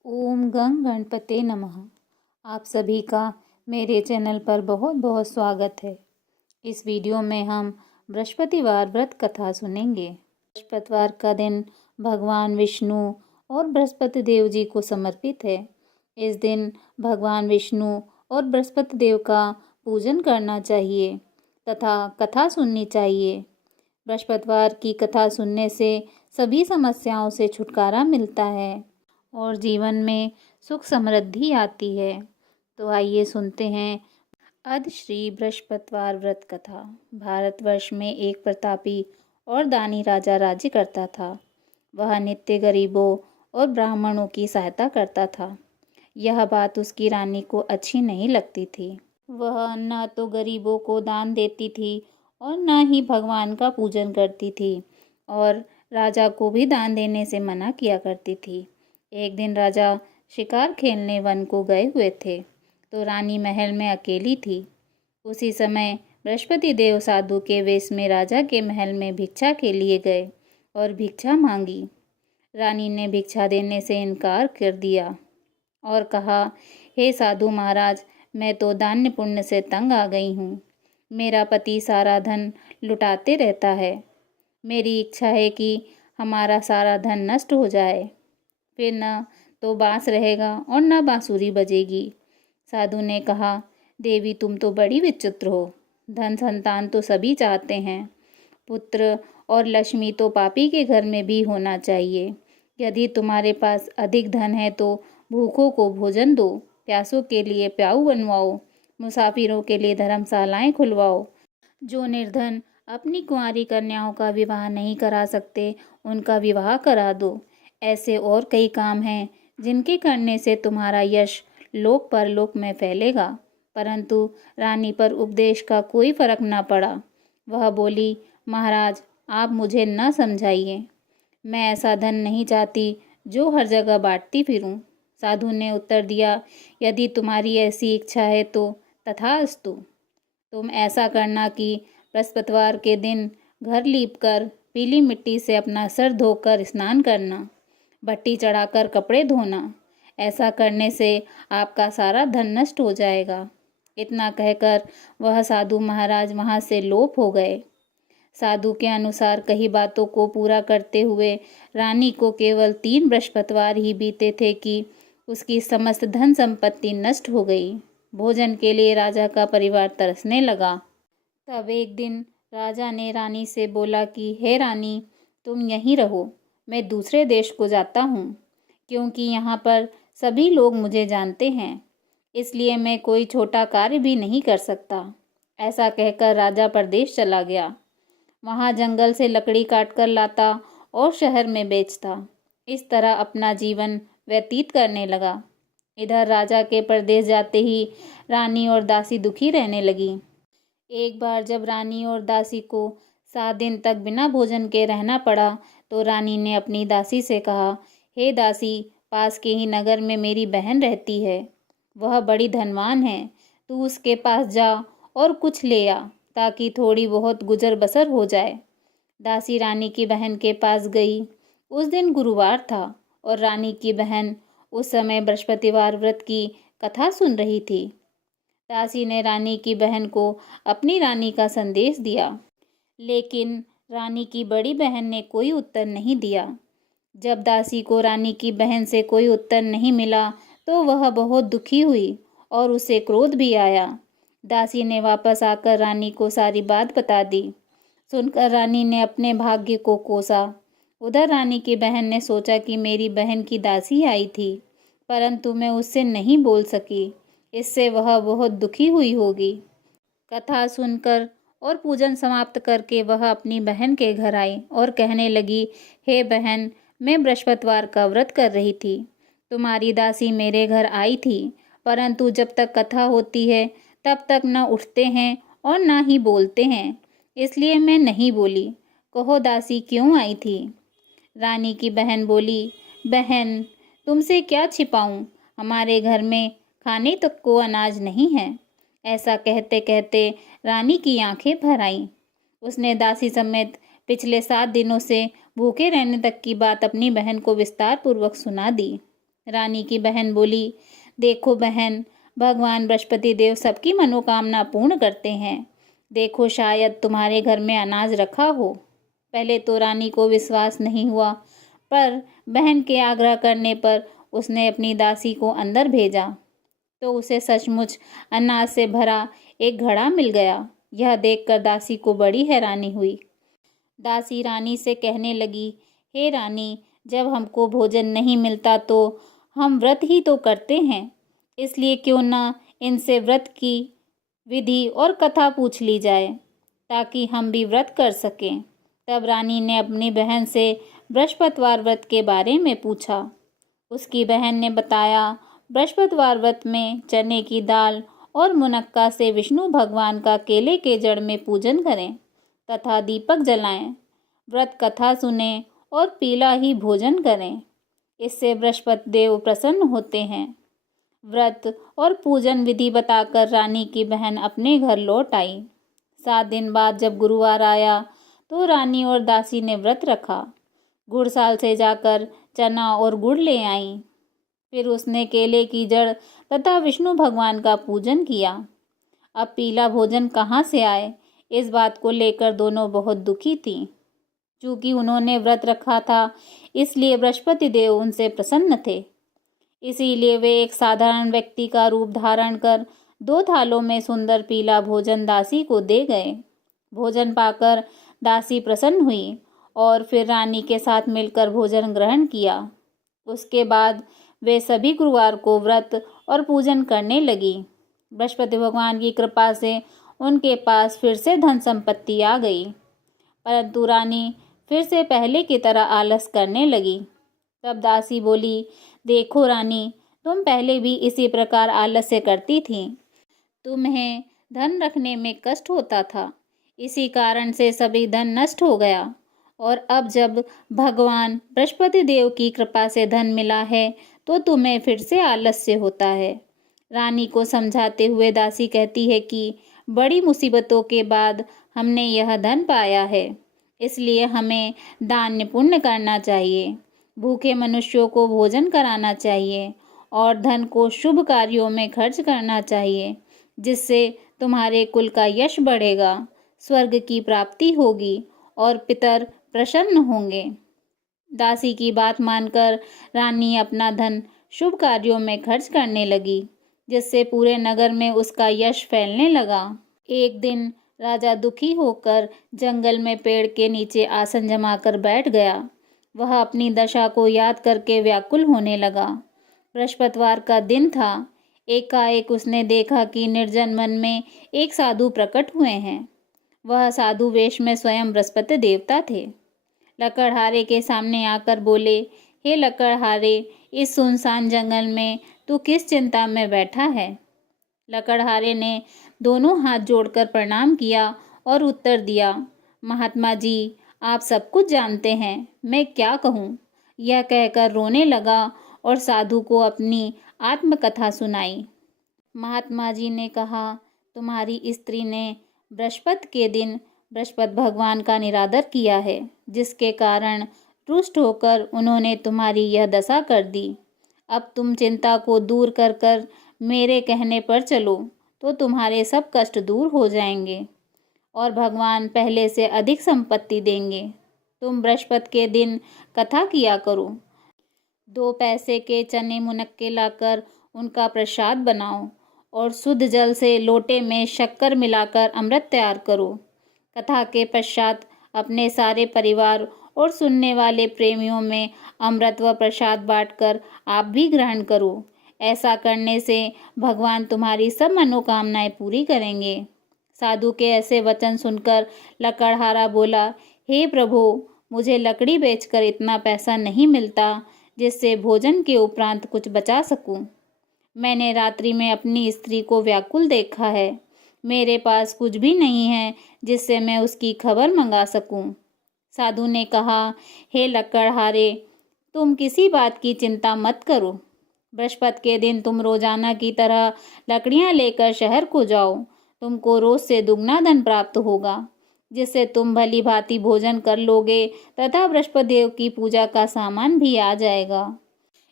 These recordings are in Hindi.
ओम गंग गणपते नमः। आप सभी का मेरे चैनल पर बहुत बहुत स्वागत है। इस वीडियो में हम बृहस्पतिवार व्रत कथा सुनेंगे। बृहस्पतिवार का दिन भगवान विष्णु और बृहस्पति देव जी को समर्पित है। इस दिन भगवान विष्णु और बृहस्पति देव का पूजन करना चाहिए तथा कथा सुननी चाहिए। बृहस्पतिवार की कथा सुनने से सभी समस्याओं से छुटकारा मिलता है और जीवन में सुख समृद्धि आती है। तो आइए सुनते हैं अद श्री बृहस्पतिवार व्रत कथा। भारतवर्ष में एक प्रतापी और दानी राजा राज्य करता था। वह नित्य गरीबों और ब्राह्मणों की सहायता करता था। यह बात उसकी रानी को अच्छी नहीं लगती थी। वह न तो गरीबों को दान देती थी और न ही भगवान का पूजन करती थी और राजा को भी दान देने से मना किया करती थी। एक दिन राजा शिकार खेलने वन को गए हुए थे तो रानी महल में अकेली थी। उसी समय बृहस्पति देव साधु के वेश में राजा के महल में भिक्षा के लिए गए और भिक्षा मांगी। रानी ने भिक्षा देने से इनकार कर दिया और कहा, हे साधु महाराज, मैं तो दान्य पुण्य से तंग आ गई हूँ। मेरा पति सारा धन लुटाते रहता है। मेरी इच्छा है कि हमारा सारा धन नष्ट हो जाए, फिर न तो बांस रहेगा और न बांसुरी बजेगी। साधु ने कहा, देवी तुम तो बड़ी विचित्र हो। धन संतान तो सभी चाहते हैं। पुत्र और लक्ष्मी तो पापी के घर में भी होना चाहिए। यदि तुम्हारे पास अधिक धन है तो भूखों को भोजन दो, प्यासों के लिए प्याऊ बनवाओ, मुसाफिरों के लिए धर्मशालाएं खुलवाओ। जो निर्धन अपनी कुंवारी कन्याओं का विवाह नहीं करा सकते, उनका विवाह करा दो। ऐसे और कई काम हैं जिनके करने से तुम्हारा यश लोक परलोक में फैलेगा। परंतु रानी पर उपदेश का कोई फर्क न पड़ा। वह बोली, महाराज आप मुझे न समझाइए। मैं ऐसा धन नहीं चाहती जो हर जगह बांटती फिरूं। साधु ने उत्तर दिया, यदि तुम्हारी ऐसी इच्छा है तो तथास्तु। तुम ऐसा करना कि बृहस्पतिवार के दिन घर लीपकर पीली मिट्टी से अपना सर धोकर स्नान करना, भट्टी चढ़ाकर कपड़े धोना। ऐसा करने से आपका सारा धन नष्ट हो जाएगा। इतना कहकर वह साधु महाराज वहाँ से लोप हो गए। साधु के अनुसार कई बातों को पूरा करते हुए रानी को केवल 3 बृहस्पतिवार ही बीते थे कि उसकी समस्त धन संपत्ति नष्ट हो गई। भोजन के लिए राजा का परिवार तरसने लगा। तब एक दिन राजा ने रानी से बोला कि हे रानी, तुम यहीं रहो, मैं दूसरे देश को जाता हूँ, क्योंकि यहाँ पर सभी लोग मुझे जानते हैं, इसलिए मैं कोई छोटा कार्य भी नहीं कर सकता। ऐसा कहकर राजा परदेश चला गया। वहाँ जंगल से लकड़ी काटकर लाता और शहर में बेचता। इस तरह अपना जीवन व्यतीत करने लगा। इधर राजा के परदेश जाते ही रानी और दासी दुखी रहने लगी। एक बार जब रानी और दासी को 7 दिन तक बिना भोजन के रहना पड़ा तो रानी ने अपनी दासी से कहा, हे दासी, पास के ही नगर में मेरी बहन रहती है। वह बड़ी धनवान है। तू उसके पास जा और कुछ ले आ ताकि थोड़ी बहुत गुजर बसर हो जाए। दासी रानी की बहन के पास गई। उस दिन गुरुवार था और रानी की बहन उस समय बृहस्पतिवार व्रत की कथा सुन रही थी। दासी ने रानी की बहन को अपनी रानी का संदेश दिया, लेकिन रानी की बड़ी बहन ने कोई उत्तर नहीं दिया। जब दासी को रानी की बहन से कोई उत्तर नहीं मिला तो वह बहुत दुखी हुई और उसे क्रोध भी आया। दासी ने वापस आकर रानी को सारी बात बता दी। सुनकर रानी ने अपने भाग्य को कोसा। उधर रानी की बहन ने सोचा कि मेरी बहन की दासी आई थी, परंतु मैं उससे नहीं बोल सकी, इससे वह बहुत दुखी हुई होगी। कथा सुनकर और पूजन समाप्त करके वह अपनी बहन के घर आई और कहने लगी, हे बहन, मैं बृहस्पतिवार का व्रत कर रही थी। तुम्हारी दासी मेरे घर आई थी, परंतु जब तक कथा होती है तब तक न उठते हैं और न ही बोलते हैं, इसलिए मैं नहीं बोली। कहो दासी क्यों आई थी? रानी की बहन बोली, बहन तुमसे क्या छिपाऊं, हमारे घर में खाने तक को अनाज नहीं है। ऐसा कहते कहते रानी की आंखें भर आईं। उसने दासी समेत पिछले 7 दिनों से भूखे रहने तक की बात अपनी बहन को विस्तार पूर्वक सुना दी। रानी की बहन बोली, देखो बहन, भगवान बृहस्पति देव सबकी मनोकामना पूर्ण करते हैं। देखो शायद तुम्हारे घर में अनाज रखा हो। पहले तो रानी को विश्वास नहीं हुआ, पर बहन के आग्रह करने पर उसने अपनी दासी को अंदर भेजा तो उसे सचमुच अनाज से भरा एक घड़ा मिल गया। यह देखकर दासी को बड़ी हैरानी हुई। दासी रानी से कहने लगी, हे रानी, जब हमको भोजन नहीं मिलता तो हम व्रत ही तो करते हैं, इसलिए क्यों ना इनसे व्रत की विधि और कथा पूछ ली जाए ताकि हम भी व्रत कर सकें। तब रानी ने अपनी बहन से बृहस्पतिवार व्रत के बारे में पूछा। उसकी बहन ने बताया, बृहस्पतिवार व्रत में चने की दाल और मुनक्का से विष्णु भगवान का केले के जड़ में पूजन करें तथा दीपक जलाएं, व्रत कथा सुनें और पीला ही भोजन करें। इससे बृहस्पति देव प्रसन्न होते हैं। व्रत और पूजन विधि बताकर रानी की बहन अपने घर लौट आई। 7 दिन बाद जब गुरुवार आया तो रानी और दासी ने व्रत रखा। गुड़साल से जाकर चना और गुड़ ले आई। फिर उसने केले की जड़ तथा विष्णु भगवान का पूजन किया। अब पीला भोजन कहाँ से आए, इस बात को लेकर दोनों बहुत दुखी थीं। चूँकि उन्होंने व्रत रखा था, इसलिए बृहस्पति देव उनसे प्रसन्न थे। इसीलिए वे एक साधारण व्यक्ति का रूप धारण कर 2 थालों में सुंदर पीला भोजन दासी को दे गए। भोजन पाकर दासी प्रसन्न हुई और फिर रानी के साथ मिलकर भोजन ग्रहण किया। उसके बाद वे सभी गुरुवार को व्रत और पूजन करने लगी। बृहस्पति भगवान की कृपा से उनके पास फिर से धन संपत्ति आ गई, परंतु रानी फिर से पहले की तरह आलस करने लगी। तब दासी बोली, देखो रानी, तुम पहले भी इसी प्रकार आलस्य करती थी। तुम्हें धन रखने में कष्ट होता था, इसी कारण से सभी धन नष्ट हो गया, और अब जब भगवान बृहस्पति देव की कृपा से धन मिला है तो तुम्हें फिर से आलस्य होता है। रानी को समझाते हुए दासी कहती है कि बड़ी मुसीबतों के बाद हमने यह धन पाया है, इसलिए हमें दान पुण्य करना चाहिए, भूखे मनुष्यों को भोजन कराना चाहिए और धन को शुभ कार्यों में खर्च करना चाहिए, जिससे तुम्हारे कुल का यश बढ़ेगा, स्वर्ग की प्राप्ति होगी और पितर प्रसन्न होंगे। दासी की बात मानकर रानी अपना धन शुभ कार्यों में खर्च करने लगी, जिससे पूरे नगर में उसका यश फैलने लगा। एक दिन राजा दुखी होकर जंगल में पेड़ के नीचे आसन जमाकर बैठ गया। वह अपनी दशा को याद करके व्याकुल होने लगा। बृहस्पतिवार का दिन था। एकाएक उसने देखा कि निर्जन वन में एक साधु प्रकट हुए हैं। वह साधु वेश में स्वयं बृहस्पति देवता थे। लकड़हारे के सामने आकर बोले, हे लकड़हारे, इस सुनसान जंगल में तू किस चिंता में बैठा है? लकड़हारे ने दोनों हाथ जोड़कर प्रणाम किया और उत्तर दिया, महात्मा जी, आप सब कुछ जानते हैं, मैं क्या कहूँ। यह कहकर रोने लगा और साधु को अपनी आत्मकथा सुनाई। महात्मा जी ने कहा, तुम्हारी स्त्री ने बृहस्पति के दिन बृहस्पति भगवान का निरादर किया है, जिसके कारण रुष्ट होकर उन्होंने तुम्हारी यह दशा कर दी। अब तुम चिंता को दूर कर कर मेरे कहने पर चलो तो तुम्हारे सब कष्ट दूर हो जाएंगे और भगवान पहले से अधिक संपत्ति देंगे। तुम बृहस्पति के दिन कथा किया करो। 2 पैसे के चने मुनक्के लाकर उनका प्रसाद बनाओ और शुद्ध जल से लोटे में शक्कर मिलाकर अमृत तैयार करो। कथा के पश्चात अपने सारे परिवार और सुनने वाले प्रेमियों में अमृत व प्रसाद बांटकर आप भी ग्रहण करो। ऐसा करने से भगवान तुम्हारी सब मनोकामनाएं पूरी करेंगे। साधु के ऐसे वचन सुनकर लकड़हारा बोला, हे प्रभु, मुझे लकड़ी बेचकर इतना पैसा नहीं मिलता जिससे भोजन के उपरांत कुछ बचा सकूं। मैंने रात्रि में अपनी स्त्री को व्याकुल देखा है। मेरे पास कुछ भी नहीं है जिससे मैं उसकी खबर मंगा सकूं। साधु ने कहा, हे लकड़हारे, तुम किसी बात की चिंता मत करो। बृहस्पति के दिन तुम रोजाना की तरह लकड़ियां लेकर शहर को जाओ। तुमको रोज से दुगना धन प्राप्त होगा, जिससे तुम भली भांति भोजन कर लोगे तथा बृहस्पति देव की पूजा का सामान भी आ जाएगा।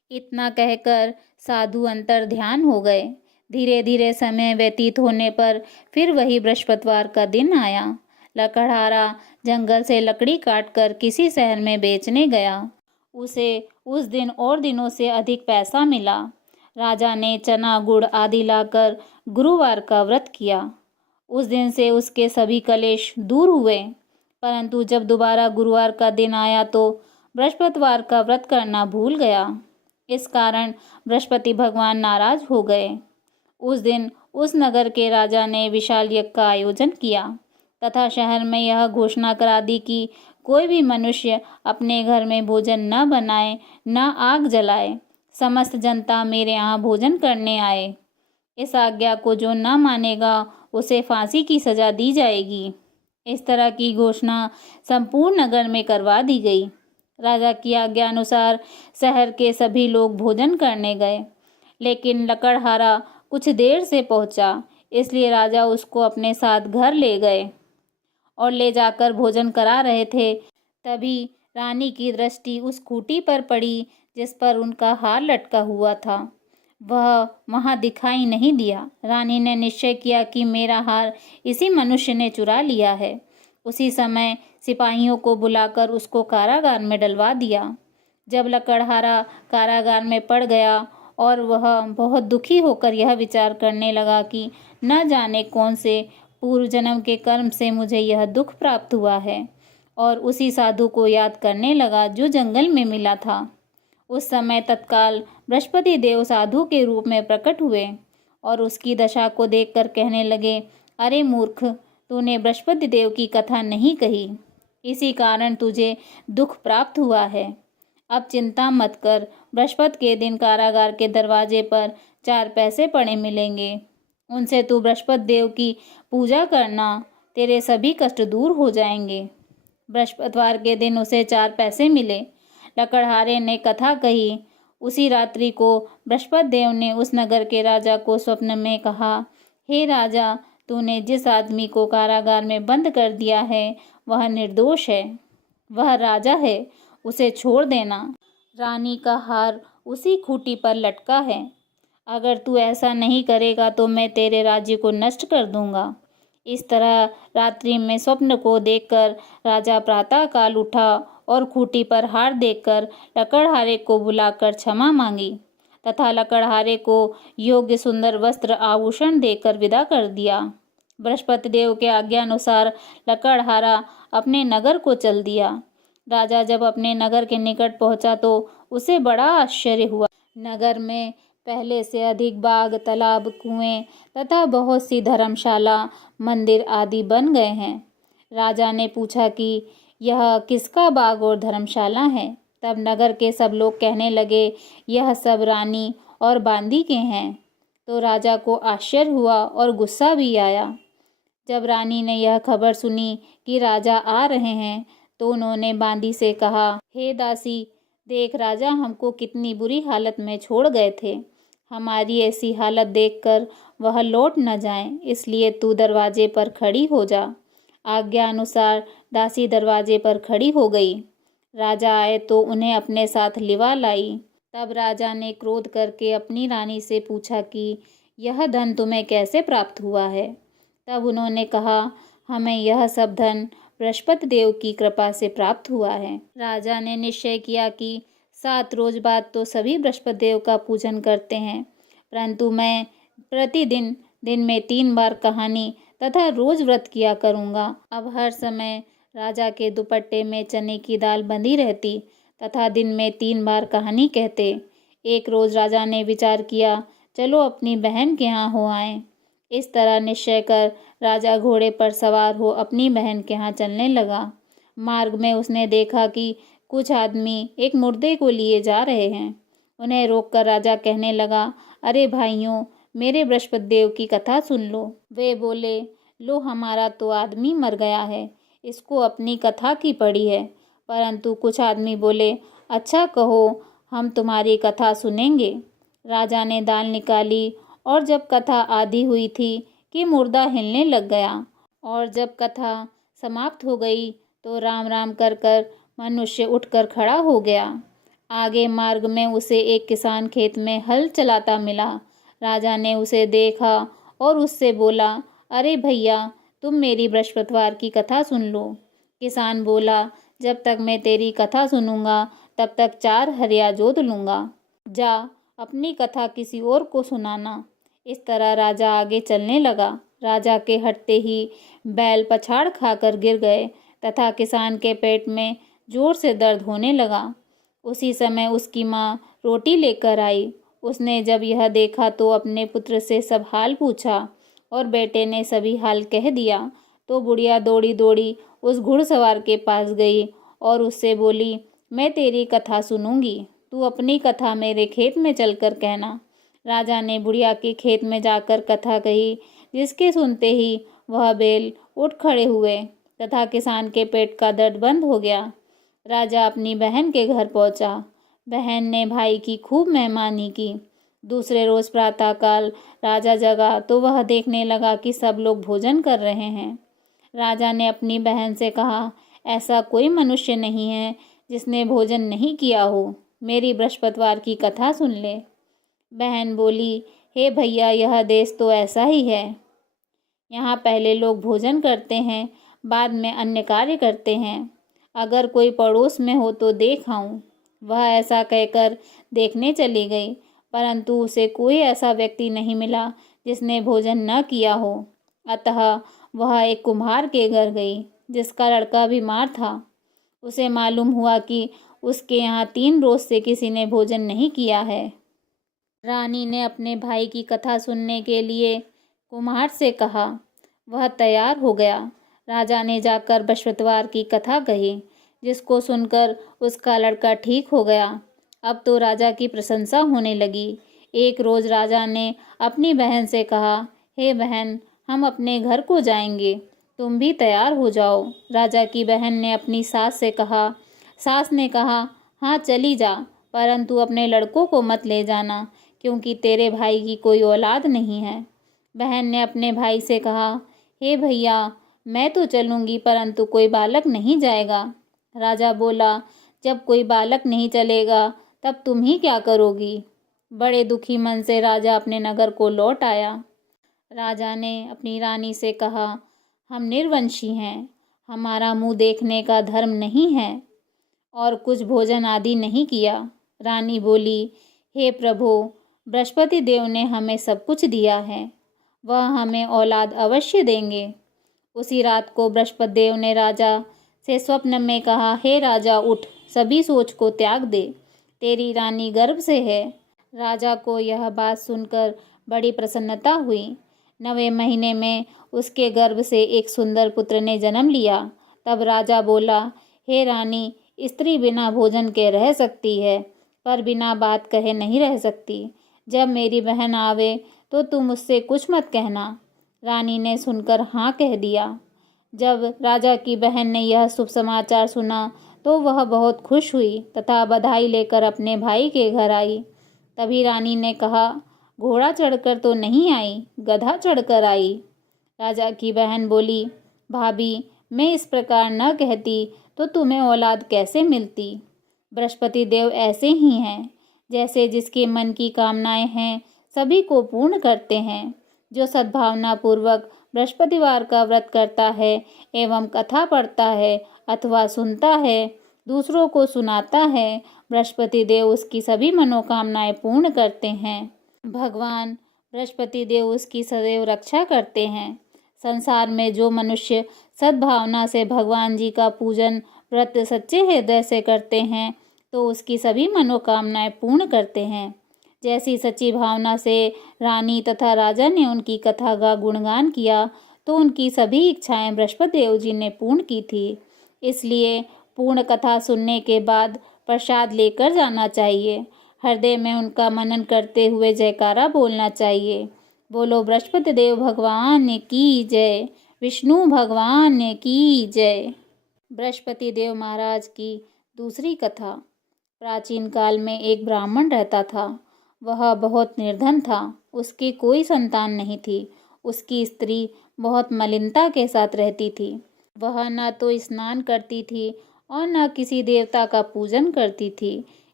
इतना कहकर साधु अंतर ध्यान हो गए। धीरे धीरे समय व्यतीत होने पर फिर वही बृहस्पतिवार का दिन आया। लकड़हारा जंगल से लकड़ी काटकर किसी शहर में बेचने गया। उसे उस दिन और दिनों से अधिक पैसा मिला। राजा ने चना गुड़ आदि लाकर गुरुवार का व्रत किया। उस दिन से उसके सभी कलेश दूर हुए। परंतु जब दोबारा गुरुवार का दिन आया तो बृहस्पतिवार का व्रत करना भूल गया। इस कारण बृहस्पति भगवान नाराज हो गए। उस दिन उस नगर के राजा ने विशाल यज्ञ का आयोजन किया तथा शहर में यह घोषणा करा दी कि कोई भी मनुष्य अपने घर में भोजन न बनाए, न आग जलाए। समस्त जनता मेरे यहाँ भोजन करने आए। इस आज्ञा को जो न मानेगा उसे फांसी की सजा दी जाएगी। इस तरह की घोषणा संपूर्ण नगर में करवा दी गई। राजा की आज्ञा अनुसार शहर के सभी लोग भोजन करने गए, लेकिन लकड़हारा कुछ देर से पहुंचा, इसलिए राजा उसको अपने साथ घर ले गए और ले जाकर भोजन करा रहे थे। तभी रानी की दृष्टि उस खूंटी पर पड़ी जिस पर उनका हार लटका हुआ था। वह वहां दिखाई नहीं दिया। रानी ने निश्चय किया कि मेरा हार इसी मनुष्य ने चुरा लिया है। उसी समय सिपाहियों को बुलाकर उसको कारागार में डलवा दिया। जब लकड़हारा कारागार में पड़ गया और वह बहुत दुखी होकर यह विचार करने लगा कि न जाने कौन से पूर्व जन्म के कर्म से मुझे यह दुख प्राप्त हुआ है, और उसी साधु को याद करने लगा जो जंगल में मिला था। उस समय तत्काल बृहस्पति देव साधु के रूप में प्रकट हुए और उसकी दशा को देखकर कहने लगे, अरे मूर्ख, तूने बृहस्पति देव की कथा नहीं कही, इसी कारण तुझे दुख प्राप्त हुआ है। अब चिंता मत कर, बृहस्पति के दिन कारागार के दरवाजे पर 4 पैसे पड़े मिलेंगे। उनसे तू बृहस्पति देव की पूजा करना, तेरे सभी कष्ट दूर हो जाएंगे। बृहस्पतिवार के दिन उसे 4 पैसे मिले। लकड़हारे ने कथा कही। उसी रात्रि को बृहस्पति देव ने उस नगर के राजा को स्वप्न में कहा, हे राजा, तूने जिस आदमी को कारागार में बंद कर दिया है वह निर्दोष है, वह राजा है, उसे छोड़ देना। रानी का हार उसी खूंटी पर लटका है। अगर तू ऐसा नहीं करेगा तो मैं तेरे राज्य को नष्ट कर दूंगा। इस तरह रात्रि में स्वप्न को देखकर राजा प्रातः काल उठा और खूंटी पर हार देखकर लकड़हारे को बुलाकर क्षमा मांगी तथा लकड़हारे को योग्य सुंदर वस्त्र आभूषण देकर विदा कर दिया। बृहस्पति देव के आज्ञानुसार लकड़हारा अपने नगर को चल दिया। राजा जब अपने नगर के निकट पहुंचा तो उसे बड़ा आश्चर्य हुआ। नगर में पहले से अधिक बाग, तालाब, कुएं तथा बहुत सी धर्मशाला, मंदिर आदि बन गए हैं। राजा ने पूछा कि यह किसका बाग और धर्मशाला है? तब नगर के सब लोग कहने लगे, यह सब रानी और बांदी के हैं। तो राजा को आश्चर्य हुआ और गुस्सा भी आया। जब रानी ने यह खबर सुनी कि राजा आ रहे हैं तो उन्होंने बांदी से कहा, हे दासी, देख राजा हमको कितनी बुरी हालत में छोड़ गए थे। हमारी ऐसी हालत देखकर वह लौट न जाएं, इसलिए तू दरवाजे पर खड़ी हो जा। आज्ञा अनुसार दासी दरवाजे पर खड़ी हो गई। राजा आए तो उन्हें अपने साथ लिवा लाई। तब राजा ने क्रोध करके अपनी रानी से पूछा कि यह धन तुम्हें कैसे प्राप्त हुआ है? तब उन्होंने कहा, हमें यह सब धन बृहस्पति देव की कृपा से प्राप्त हुआ है। राजा ने निश्चय किया कि 7 रोज बाद तो सभी बृहस्पति देव का पूजन करते हैं, परंतु मैं प्रतिदिन दिन में 3 बार कहानी तथा रोज व्रत किया करूँगा। अब हर समय राजा के दुपट्टे में चने की दाल बंधी रहती तथा दिन में 3 बार कहानी कहते। एक रोज राजा ने विचार किया, चलो अपनी बहन के यहाँ हो आएं। इस तरह निश्चय कर राजा घोड़े पर सवार हो अपनी बहन के यहाँ चलने लगा। मार्ग में उसने देखा कि कुछ आदमी एक मुर्दे को लिए जा रहे हैं। उन्हें रोककर राजा कहने लगा, अरे भाइयों, मेरे बृहस्पति देव की कथा सुन लो। वे बोले, लो हमारा तो आदमी मर गया है, इसको अपनी कथा की पड़ी है। परंतु कुछ आदमी बोले, अच्छा कहो, हम तुम्हारी कथा सुनेंगे। राजा ने दाल निकाली और जब कथा आधी हुई थी कि मुर्दा हिलने लग गया, और जब कथा समाप्त हो गई तो राम राम कर कर मनुष्य उठकर खड़ा हो गया। आगे मार्ग में उसे एक किसान खेत में हल चलाता मिला। राजा ने उसे देखा और उससे बोला, अरे भैया, तुम मेरी बृहस्पतिवार की कथा सुन लो। किसान बोला, जब तक मैं तेरी कथा सुनूंगा तब तक 4 हरिया जोत लूंगा। जा अपनी कथा किसी और को सुनाना। इस तरह राजा आगे चलने लगा। राजा के हटते ही बैल पछाड़ खाकर गिर गए तथा किसान के पेट में जोर से दर्द होने लगा। उसी समय उसकी माँ रोटी लेकर आई। उसने जब यह देखा तो अपने पुत्र से सब हाल पूछा और बेटे ने सभी हाल कह दिया। तो बुढ़िया दौड़ी दौड़ी उस घुड़सवार के पास गई और उससे बोली, मैं तेरी कथा सुनूंगी, तू अपनी कथा मेरे खेत में चलकर कहना। राजा ने बुढ़िया के खेत में जाकर कथा कही, जिसके सुनते ही वह बैल उठ खड़े हुए तथा किसान के पेट का दर्द बंद हो गया। राजा अपनी बहन के घर पहुंचा। बहन ने भाई की खूब मेहमानी की। दूसरे रोज प्रातःकाल राजा जगा तो वह देखने लगा कि सब लोग भोजन कर रहे हैं। राजा ने अपनी बहन से कहा, ऐसा कोई मनुष्य नहीं है जिसने भोजन नहीं किया हो, मेरी बृहस्पतिवार की कथा सुन ले। बहन बोली, हे भैया, यह देश तो ऐसा ही है। यहाँ पहले लोग भोजन करते हैं, बाद में अन्य कार्य करते हैं। अगर कोई पड़ोस में हो तो देख आऊं। वह ऐसा कहकर देखने चली गई, परंतु उसे कोई ऐसा व्यक्ति नहीं मिला जिसने भोजन न किया हो। अतः वह एक कुम्हार के घर गई, जिसका लड़का बीमार था। उसे मालूम हुआ कि उसके यहाँ 3 रोज से किसी ने भोजन नहीं किया है। रानी ने अपने भाई की कथा सुनने के लिए कुम्हार से कहा। वह तैयार हो गया। राजा ने जाकर बृहस्पतिवार की कथा कही, जिसको सुनकर उसका लड़का ठीक हो गया। अब तो राजा की प्रशंसा होने लगी। एक रोज राजा ने अपनी बहन से कहा, हे बहन, हम अपने घर को जाएंगे, तुम भी तैयार हो जाओ। राजा की बहन ने अपनी सास से कहा। सास ने कहा, हाँ चली जा, परंतु अपने लड़कों को मत ले जाना, क्योंकि तेरे भाई की कोई औलाद नहीं है। बहन ने अपने भाई से कहा, हे भैया, मैं तो चलूंगी, परंतु कोई बालक नहीं जाएगा। राजा बोला, जब कोई बालक नहीं चलेगा तब तुम ही क्या करोगी। बड़े दुखी मन से राजा अपने नगर को लौट आया। राजा ने अपनी रानी से कहा, हम निर्वंशी हैं, हमारा मुंह देखने का धर्म नहीं है और कुछ भोजन आदि नहीं किया। रानी बोली, हे प्रभु, बृहस्पति देव ने हमें सब कुछ दिया है, वह हमें औलाद अवश्य देंगे। उसी रात को बृहस्पति देव ने राजा से स्वप्न में कहा, हे राजा, उठ, सभी सोच को त्याग दे, तेरी रानी गर्भ से है। राजा को यह बात सुनकर बड़ी प्रसन्नता हुई। 9वें महीने में उसके गर्भ से एक सुंदर पुत्र ने जन्म लिया। तब राजा बोला, हे रानी, स्त्री बिना भोजन के रह सकती है, पर बिना बात कहे नहीं रह सकती। जब मेरी बहन आवे तो तुम उससे कुछ मत कहना। रानी ने सुनकर हाँ कह दिया। जब राजा की बहन ने यह शुभ समाचार सुना तो वह बहुत खुश हुई तथा बधाई लेकर अपने भाई के घर आई। तभी रानी ने कहा, घोड़ा चढ़कर तो नहीं आई, गधा चढ़कर आई। राजा की बहन बोली, भाभी, मैं इस प्रकार न कहती तो तुम्हें औलाद कैसे मिलती। बृहस्पति देव ऐसे ही हैं, जैसे जिसके मन की कामनाएं हैं सभी को पूर्ण करते हैं। जो सद्भावना पूर्वक बृहस्पतिवार का व्रत करता है एवं कथा पढ़ता है अथवा सुनता है, दूसरों को सुनाता है, बृहस्पति देव उसकी सभी मनोकामनाएं पूर्ण करते हैं। भगवान बृहस्पति देव उसकी सदैव रक्षा करते हैं। संसार में जो मनुष्य सद्भावना से भगवान जी का पूजन व्रत सच्चे हृदय से करते हैं तो उसकी सभी मनोकामनाएं पूर्ण करते हैं। जैसी सच्ची भावना से रानी तथा राजा ने उनकी कथा का गुणगान किया तो उनकी सभी इच्छाएं बृहस्पति देव जी ने पूर्ण की थी। इसलिए पूर्ण कथा सुनने के बाद प्रसाद लेकर जाना चाहिए। हृदय में उनका मनन करते हुए जयकारा बोलना चाहिए। बोलो बृहस्पति देव भगवान की जय, विष्णु भगवान की जय। बृहस्पति देव महाराज की दूसरी कथा। प्राचीन काल में एक ब्राह्मण रहता था। वह बहुत निर्धन था। उसकी कोई संतान नहीं थी। उसकी स्त्री बहुत मलिनता के साथ रहती थी। वह न तो स्नान करती थी और न किसी देवता का पूजन करती थी।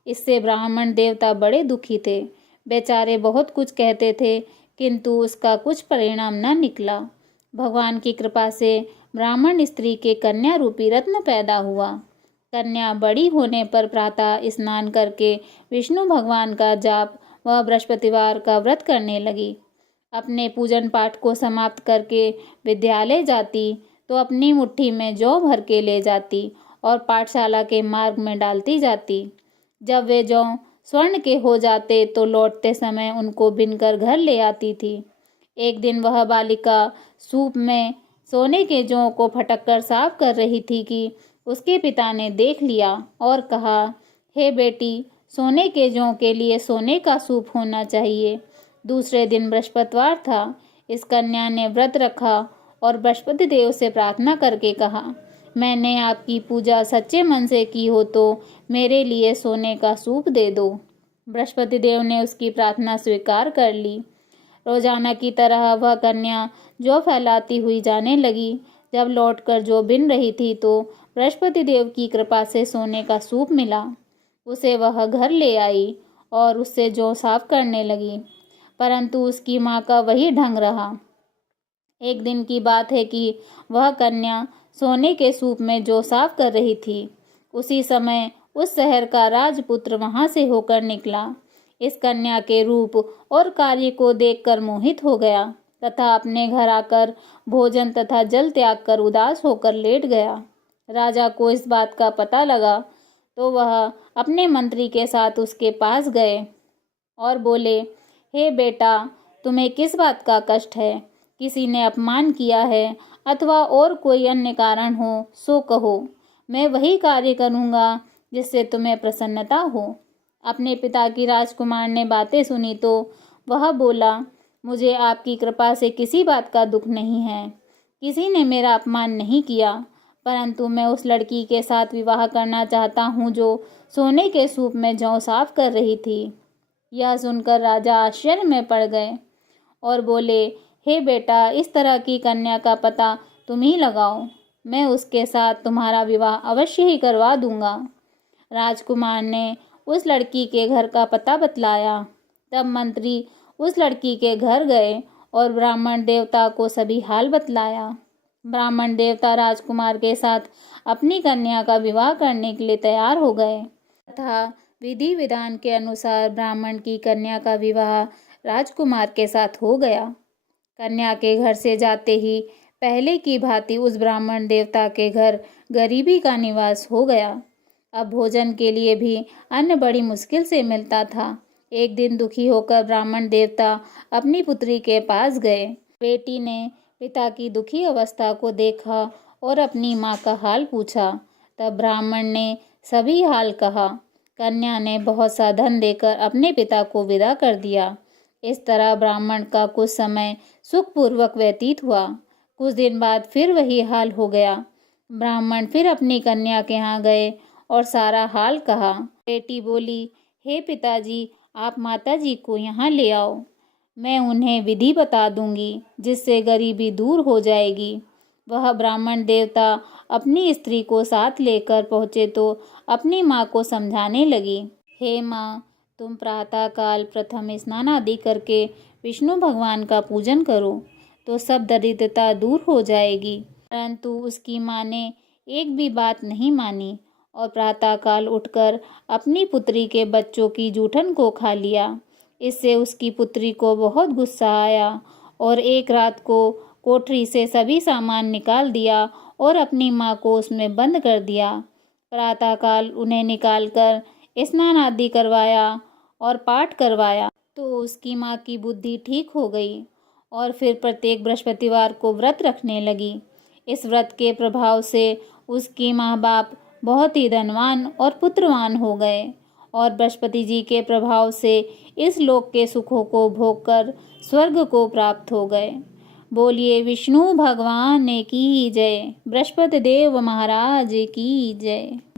इससे ब्राह्मण देवता बड़े दुखी थे। बेचारे बहुत कुछ कहते थे, किंतु उसका कुछ परिणाम न निकला। भगवान की कृपा से ब्राह्मण स्त्री के कन्या रूपी रत्न पैदा हुआ। कन्या बड़ी होने पर प्रातः स्नान करके विष्णु भगवान का जाप व बृहस्पतिवार का व्रत करने लगी। अपने पूजन पाठ को समाप्त करके विद्यालय जाती तो अपनी मुट्ठी में जौ भर के ले जाती और पाठशाला के मार्ग में डालती जाती। जब वे जौ स्वर्ण के हो जाते तो लौटते समय उनको बिनकर घर ले आती थी। एक दिन वह बालिका सूप में सोने के जौ को फटक कर साफ कर रही थी कि उसके पिता ने देख लिया और कहा, हे बेटी, सोने के जौ के लिए सोने का सूप होना चाहिए। दूसरे दिन बृहस्पतिवार था। इस कन्या ने व्रत रखा और बृहस्पति देव से प्रार्थना करके कहा, मैंने आपकी पूजा सच्चे मन से की हो तो मेरे लिए सोने का सूप दे दो। बृहस्पति देव ने उसकी प्रार्थना स्वीकार कर ली। रोजाना की तरह वह कन्या जौ फैलाती हुई जाने लगी। जब लौटकर जौ बिन रही थी तो बृहस्पति देव की कृपा से सोने का सूप मिला। उसे वह घर ले आई और उससे जौ साफ करने लगी, परंतु उसकी माँ का वही ढंग रहा। एक दिन की बात है कि वह कन्या सोने के सूप में जौ साफ कर रही थी। उसी समय उस शहर का राजपुत्र वहां से होकर निकला। इस कन्या के रूप और कार्य को देखकर मोहित हो गया तथा अपने घर आकर भोजन तथा जल त्याग कर उदास होकर लेट गया। राजा को इस बात का पता लगा तो वह अपने मंत्री के साथ उसके पास गए और बोले, हे बेटा, तुम्हें किस बात का कष्ट है? किसी ने अपमान किया है अथवा और कोई अन्य कारण हो सो कहो, मैं वही कार्य करूँगा जिससे तुम्हें प्रसन्नता हो। अपने पिता की राजकुमार ने बातें सुनी तो वह बोला, मुझे आपकी कृपा से किसी बात का दुख नहीं है। किसी ने मेरा अपमान नहीं किया, परंतु मैं उस लड़की के साथ विवाह करना चाहता हूँ जो सोने के सूप में जौ साफ कर रही थी। यह सुनकर राजा आश्चर्य में पड़ गए और बोले, हे बेटा, इस तरह की कन्या का पता तुम ही लगाओ, मैं उसके साथ तुम्हारा विवाह अवश्य ही करवा दूंगा। राजकुमार ने उस लड़की के घर का पता बतलाया। तब मंत्री उस लड़की के घर गए और ब्राह्मण देवता को सभी हाल बतलाया। ब्राह्मण देवता राजकुमार के साथ अपनी कन्या का विवाह करने के लिए तैयार हो गए तथा विधि विधान के अनुसार ब्राह्मण की कन्या का विवाह राजकुमार के साथ हो गया। कन्या के घर से जाते ही पहले की भांति उस ब्राह्मण देवता के घर गरीबी का निवास हो गया। अब भोजन के लिए भी अन्न बड़ी मुश्किल से मिलता था। एक दिन दुखी होकर ब्राह्मण देवता अपनी पुत्री के पास गए। बेटी ने पिता की दुखी अवस्था को देखा और अपनी माँ का हाल पूछा। तब ब्राह्मण ने सभी हाल कहा। कन्या ने बहुत सा धन देकर अपने पिता को विदा कर दिया। इस तरह ब्राह्मण का कुछ समय सुखपूर्वक व्यतीत हुआ। कुछ दिन बाद फिर वही हाल हो गया। ब्राह्मण फिर अपनी कन्या के यहाँ गए और सारा हाल कहा। बेटी बोली, हे पिताजी, आप माताजी को यहाँ ले आओ, मैं उन्हें विधि बता दूंगी जिससे गरीबी दूर हो जाएगी। वह ब्राह्मण देवता अपनी स्त्री को साथ लेकर पहुँचे तो अपनी माँ को समझाने लगी, हे माँ, तुम प्रातःकाल प्रथम स्नान आदि करके विष्णु भगवान का पूजन करो तो सब दरिद्रता दूर हो जाएगी। परंतु उसकी माँ ने एक भी बात नहीं मानी और प्रातःकाल उठकर अपनी पुत्री के बच्चों की जूठन को खा लिया। इससे उसकी पुत्री को बहुत गुस्सा आया और एक रात को कोठरी से सभी सामान निकाल दिया और अपनी माँ को उसमें बंद कर दिया। प्रातःकाल उन्हें निकालकर स्नान आदि करवाया और पाठ करवाया तो उसकी माँ की बुद्धि ठीक हो गई और फिर प्रत्येक बृहस्पतिवार को व्रत रखने लगी। इस व्रत के प्रभाव से उसकी माँ बाप बहुत ही धनवान और पुत्रवान हो गए और बृहस्पति जी के प्रभाव से इस लोक के सुखों को भोगकर स्वर्ग को प्राप्त हो गए। बोलिए विष्णु भगवान की जय, बृहस्पति देव महाराज की जय।